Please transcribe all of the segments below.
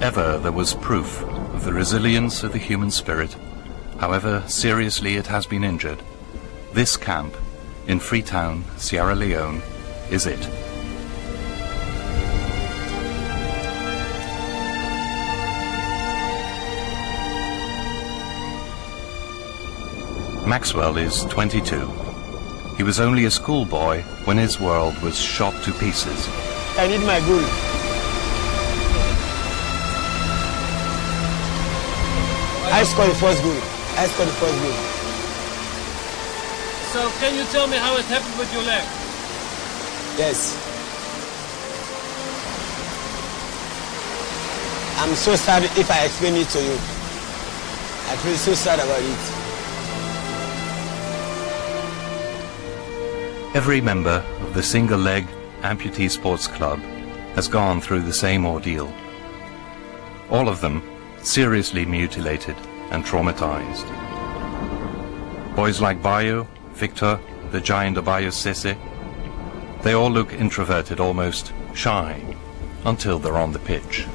If ever there was proof of the resilience of the human spirit, however seriously it has been injured, this camp in Freetown, Sierra Leone, is it. Maxwell is 22. He was only a schoolboy when his world was shot to pieces. I need my goal. I scored the first goal. So can you tell me how it happened with your leg? Yes. I'm so sad if I explain it to you. I feel so sad about it. Every member of the single-leg amputee sports club has gone through the same ordeal. All of them seriously mutilated and traumatized. Boys like Bayo, Victor, the giant Abayo Sese, they all look introverted, almost shy, until they're on the pitch.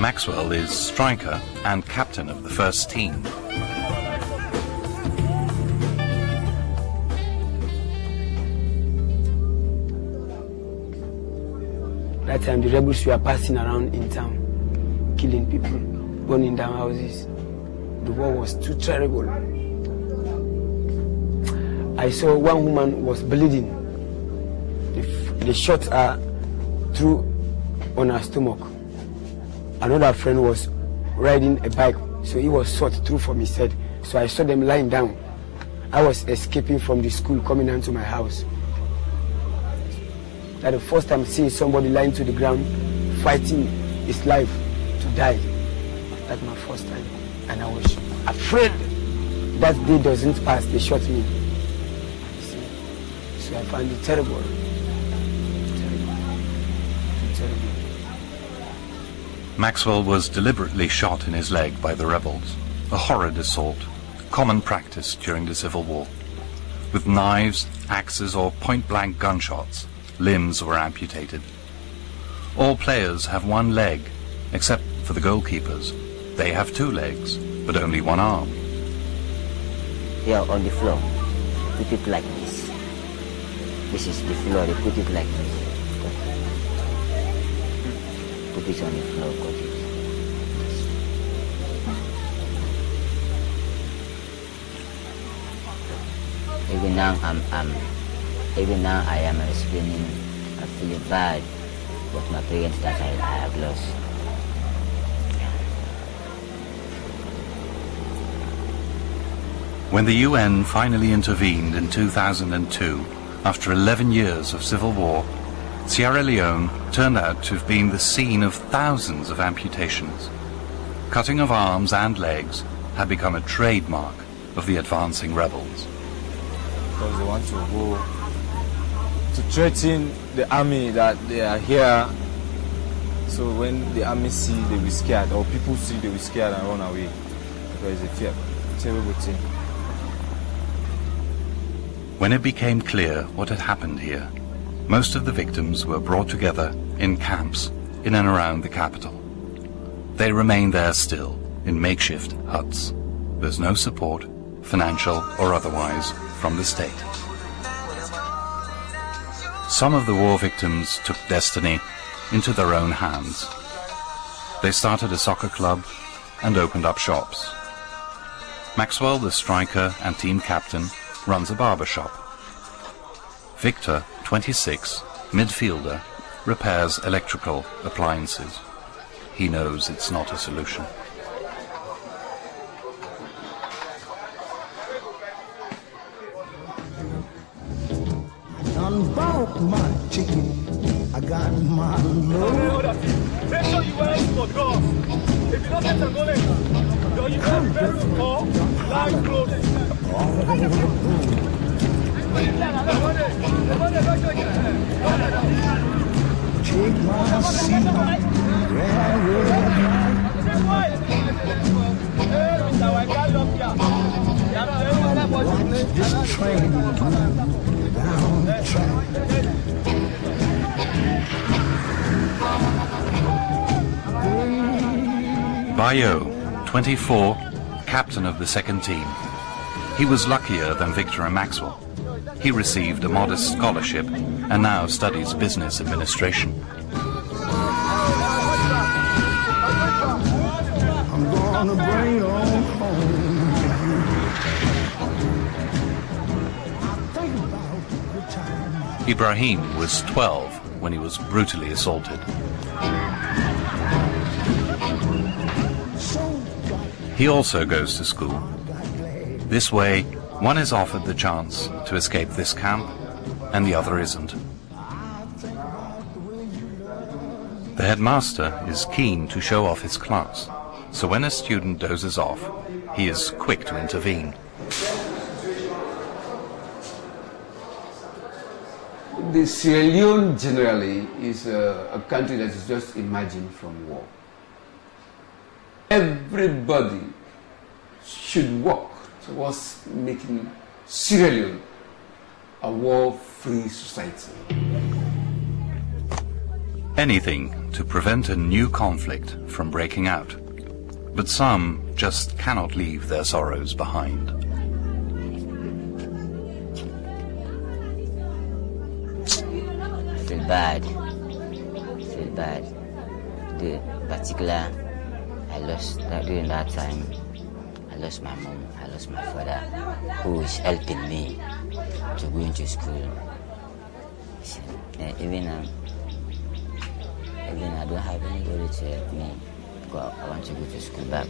Maxwell is striker and captain of the first team. That time the rebels were passing around in town, killing people, burning down houses. The war was too terrible. I saw one woman was bleeding. The shots are through on her stomach. Another friend was riding a bike, so he was shot through from his head. So I saw them lying down. I was escaping from the school, coming down to my house. That the first time seeing somebody lying to the ground, fighting his life to die. That's my first time. And I was afraid that day doesn't pass, they shot me. So I found it terrible. Maxwell was deliberately shot in his leg by the rebels, a horrid assault, common practice during the Civil War. With knives, axes or point-blank gunshots, limbs were amputated. All players have one leg, except for the goalkeepers. They have two legs, but only one arm. Here on the floor, put it like this. This is the floor, they put it like this. Put it on the floor, got it. Even now I am explaining, I feel bad with my parents that I have lost. When the UN finally intervened in 2002, after 11 years of civil war, Sierra Leone turned out to have been the scene of thousands of amputations. Cutting of arms and legs had become a trademark of the advancing rebels. Because they want to go to threaten the army that they are here. So when the army see, they will scared, or people see, they will scared and run away. Because they fear. Terrible thing. When it became clear what had happened here, most of the victims were brought together in camps in and around the capital. They remain there still, in makeshift huts. There's no support, financial or otherwise, from the state. Some of the war victims took destiny into their own hands. They started a soccer club and opened up shops. Maxwell, the striker and team captain, runs a barber shop. Victor, 26, midfielder, repairs electrical appliances. He knows it's not a solution. Unbought my chicken, I got my load. Make sure you wear sport gloves. If you don't get some goalies, you can best or live clothing. Take my seat, railroad. Watch this train move down the track. Bayo, 24, captain of the second team. He was luckier than Victor and Maxwell. He received a modest scholarship and now studies business administration. I'm gonna bring on home to you. Think about the good times. Ibrahim was 12 when he was brutally assaulted. He also goes to school. This way, one is offered the chance to escape this camp, and the other isn't. The headmaster is keen to show off his class, so when a student dozes off, he is quick to intervene. The Sierra Leone generally is a country that is just emerging from war. Everybody should work towards making Sierra Leone a war-free society. Anything to prevent a new conflict from breaking out. But some just cannot leave their sorrows behind. Feel bad. The particular, during that time, I lost my mom, I lost my father, who is helping me to go into school. Even I don't have anybody to help me. I want to go to school back.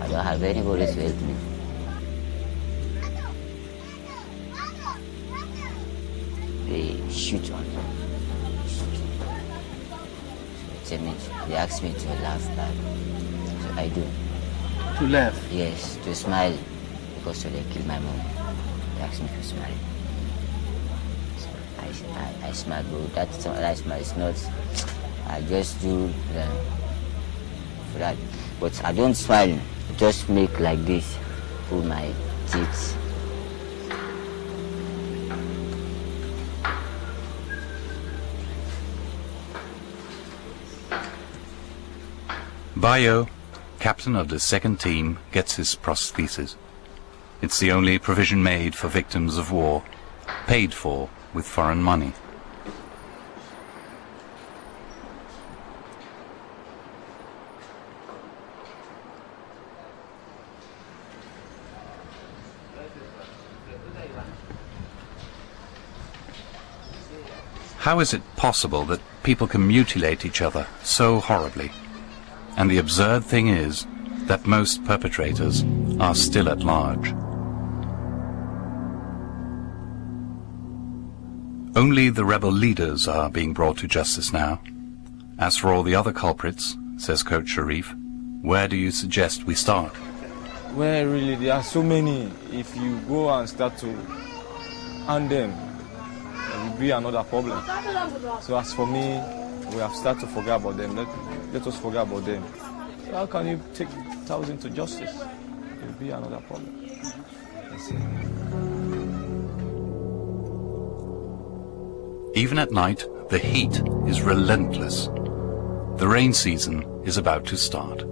I don't have anybody to help me. They shoot on me. They ask me to laugh back. So I do. To laugh? Yes, to smile. Because so they killed my mom. They ask me to smile. So I smile, but that smile is not. I just do for that. But I don't smile. I just make like this. Pull my teeth. Bayo, captain of the second team, gets his prosthesis. It's the only provision made for victims of war, paid for with foreign money. How is it possible that people can mutilate each other so horribly? And the absurd thing is that most perpetrators are still at large. Only the rebel leaders are being brought to justice now. As for all the other culprits, says Coach Sharif, where do you suggest we start? Well, really, there are so many. If you go and start to hand them, it will be another problem. So as for me, we have started to forget about them. Let us forget about them. So how can you take thousands to justice? It will be another problem. Even at night, the heat is relentless. The rain season is about to start.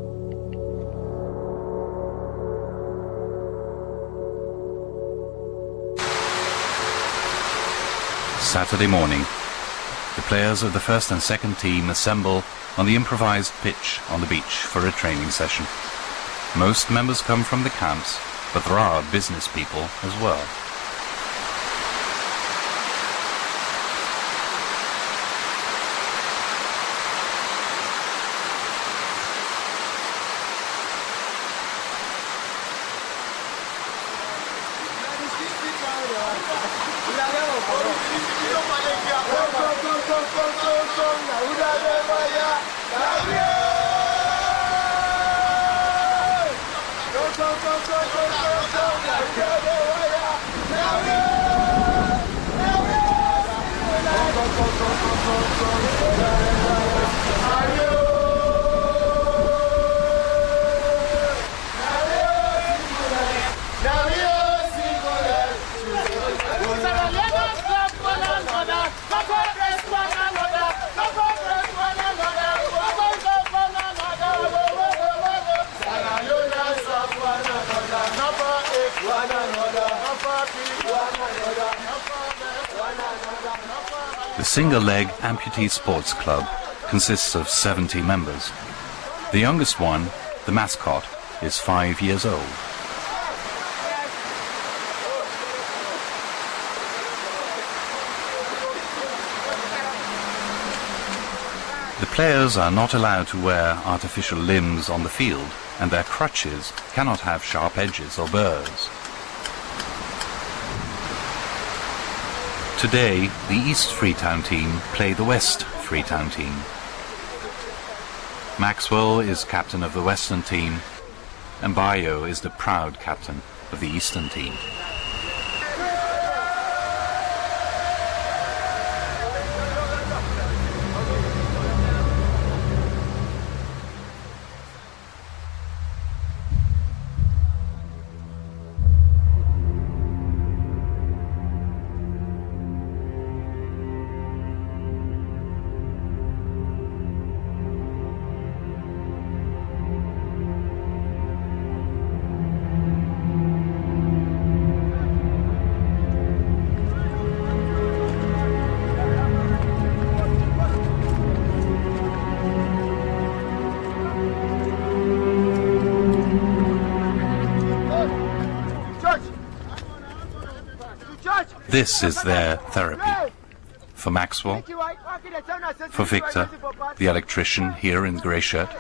Saturday morning, the players of the first and second team assemble on the improvised pitch on the beach for a training session. Most members come from the camps, but there are business people as well. single-leg amputee sports club consists of 70 members. The youngest one, the mascot, is 5 years old. The players are not allowed to wear artificial limbs on the field, and their crutches cannot have sharp edges or burrs. Today, the East Freetown team play the West Freetown team. Maxwell is captain of the Western team, and Bayo is the proud captain of the Eastern team. This is their therapy. For Maxwell, for Victor, the electrician here in the grey shirt,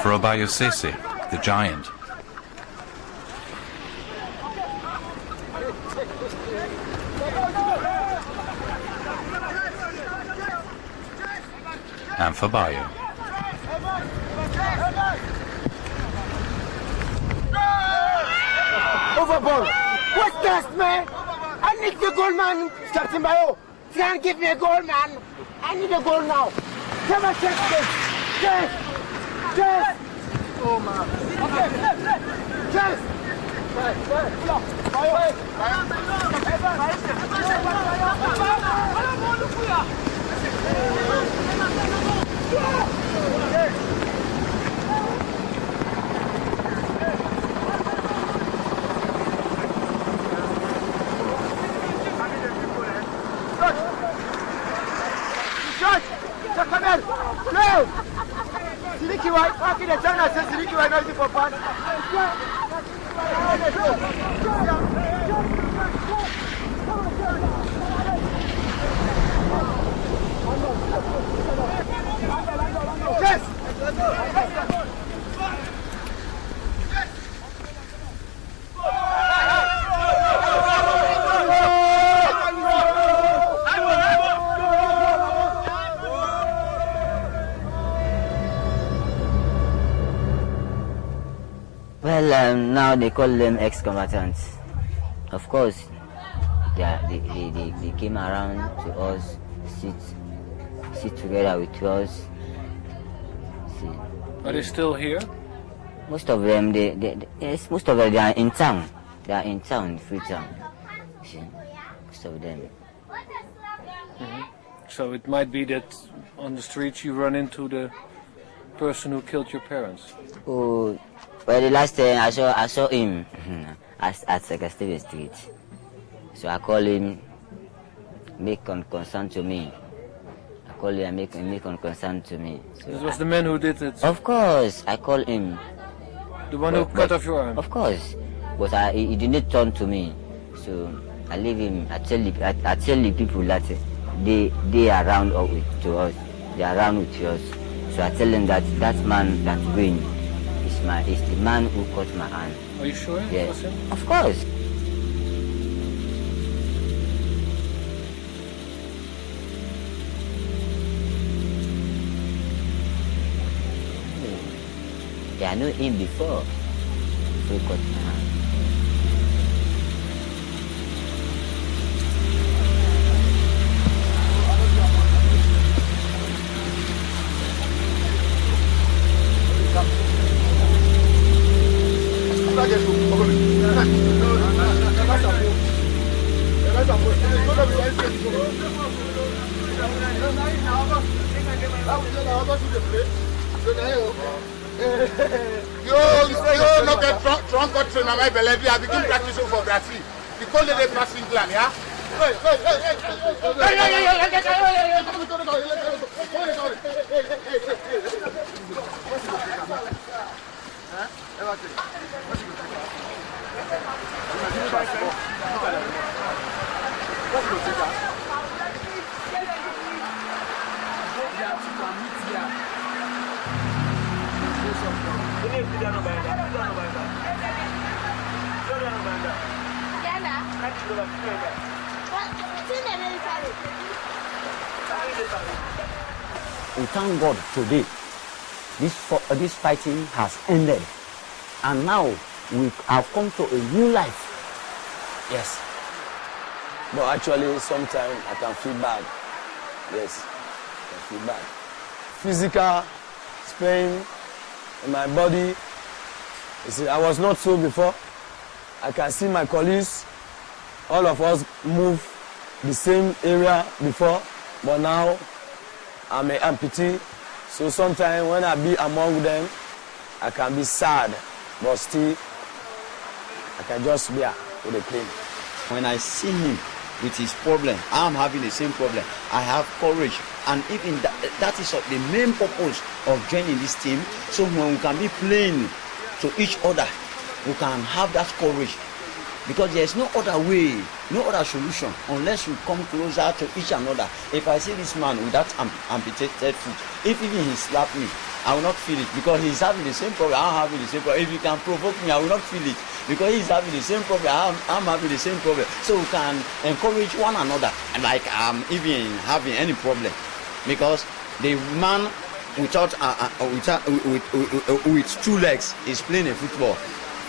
for Obayosese, the giant, and for Bayo. Overboard! What's that, man? I need the goal, man! Captain Bayo! Try and give me a goal, man! I need a goal now! Come on, chest! Chest! Oh, man. Okay, chest! Well, now they call them ex-combatants. Of course, they came around to us, sit together with us. See. Are they still here? Most of them, yes, most of them they are in town. They are in town, Freetown. See, most of them. Mm-hmm. So it might be that on the streets you run into the person who killed your parents. Oh, well, the last time I saw him at Secretary Street. So I call him, make concern to me. I call him, make concern to me. So This was the man who did it. Of course, I call him. The one who cut off your arm. Of course, but he did not turn to me. So I leave him. I tell the people that they are around to us. They are around with us. So I tell them that man that's going is the man who cut my hand. Are you sure? Yes, It was him? of course. Yeah, I knew him before he cut my hand. Yo, no get trunk or train on my belly. I begin practicing for Brazil. The cold day passing plan, yeah? We thank God today. This fighting has ended, and now we have come to a new life. Yes. But actually, sometimes I can feel bad. Yes, I can feel bad. Physical pain in my body. You see, I was not so before. I can see my colleagues. All of us move the same area before, but now I'm an amputee. So sometimes when I be among them, I can be sad, but still, I can just bear with the pain. When I see him with his problem, I'm having the same problem. I have courage, and even that is the main purpose of joining this team. So when we can be playing to each other, we can have that courage. Because there is no other way, no other solution unless we come closer to each another. If I see this man with that amputated foot, if even he slap me, I will not feel it because he's having the same problem. I'm having the same problem. If he can provoke me, I will not feel it because he's having the same problem. I'm having the same problem. So we can encourage one another, and like I'm even having any problem, because the man without with two legs is playing a football.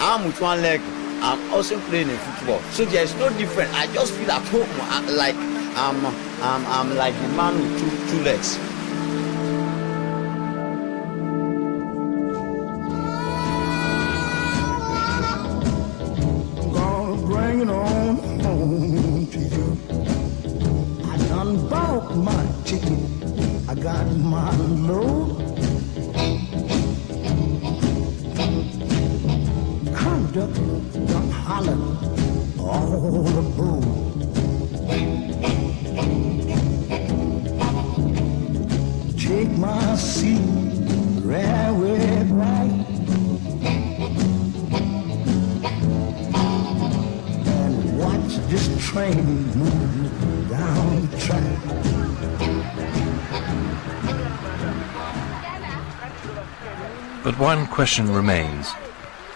I'm with one leg. I'm also playing in football, so there is no difference. I just feel at home, like I'm like the man with two legs. Gonna bring it on home to you. I done bought my ticket. I got my load. Done hollered all aboard. Take my seat, railway right, and watch this train move down the track. But one question remains.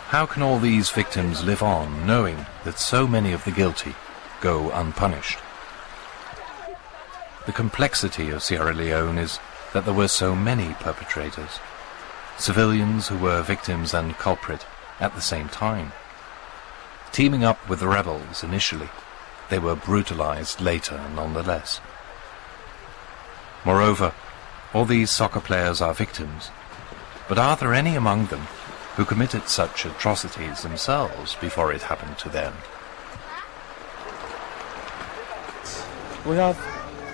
How can all these victims live on knowing that so many of the guilty go unpunished? The complexity of Sierra Leone is that there were so many perpetrators, civilians who were victims and culprit at the same time. Teaming up with the rebels initially, they were brutalized later nonetheless. Moreover, all these soccer players are victims, but are there any among them who committed such atrocities themselves before it happened to them? We have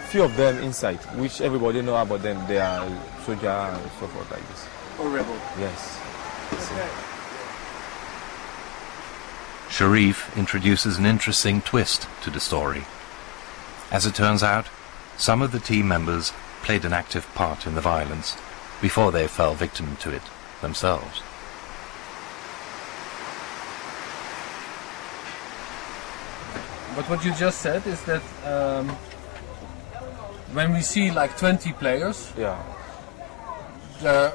few of them inside, which everybody know about them. They are soldier and so forth like this. Or rebel? Yes. Okay. Sharif introduces an interesting twist to the story. As it turns out, some of the team members played an active part in the violence before they fell victim to it themselves. But what you just said is that when we see like 20 players, Yeah.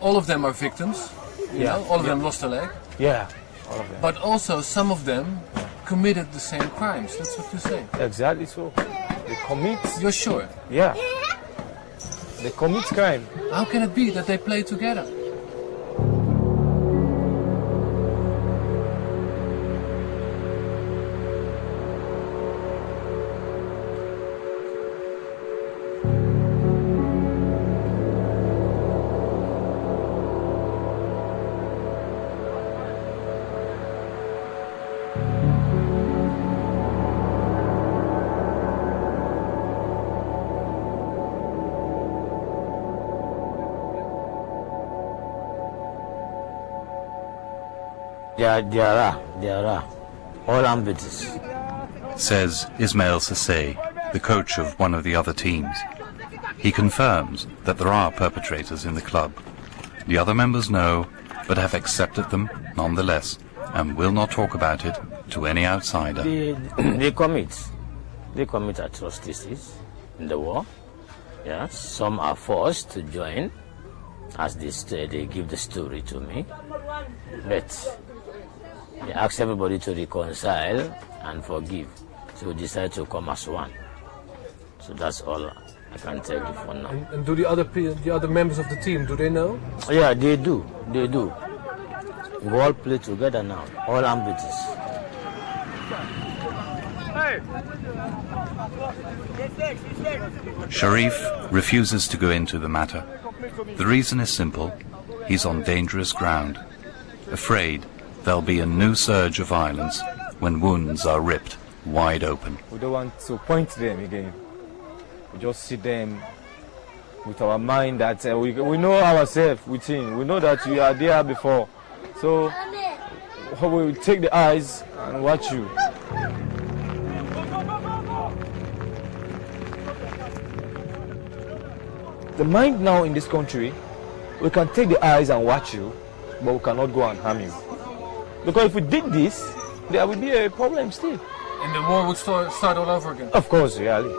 All of them are victims. You know, all of them lost a leg. Yeah. All of them. But also some of them committed the same crimes. That's what you say. Exactly so. They commit. You're sure? Yeah. They commit crime. How can it be that they play together? There are all amputees. says Ismail Sissay, the coach of one of the other teams. He confirms that there are perpetrators in the club. The other members know, but have accepted them nonetheless, and will not talk about it to any outsider. They commit atrocities in the war. Yes, some are forced to join, as they give the story to me. But they ask everybody to reconcile and forgive. So we decide to come as one. So that's all I can tell you for now. And do the other members of the team, do they know? Yeah, they do. They do. We all play together now, all amputees. Sharif refuses to go into the matter. The reason is simple. He's on dangerous ground, afraid there'll be a new surge of violence when wounds are ripped wide open. We don't want to point them again. We just see them with our mind that we know ourselves within. We know that we are there before. So we will take the eyes and watch you. The mind now in this country, we can take the eyes and watch you, but we cannot go and harm you. Because if we did this, there will be a problem still. And the war would start all over again? Of course, really.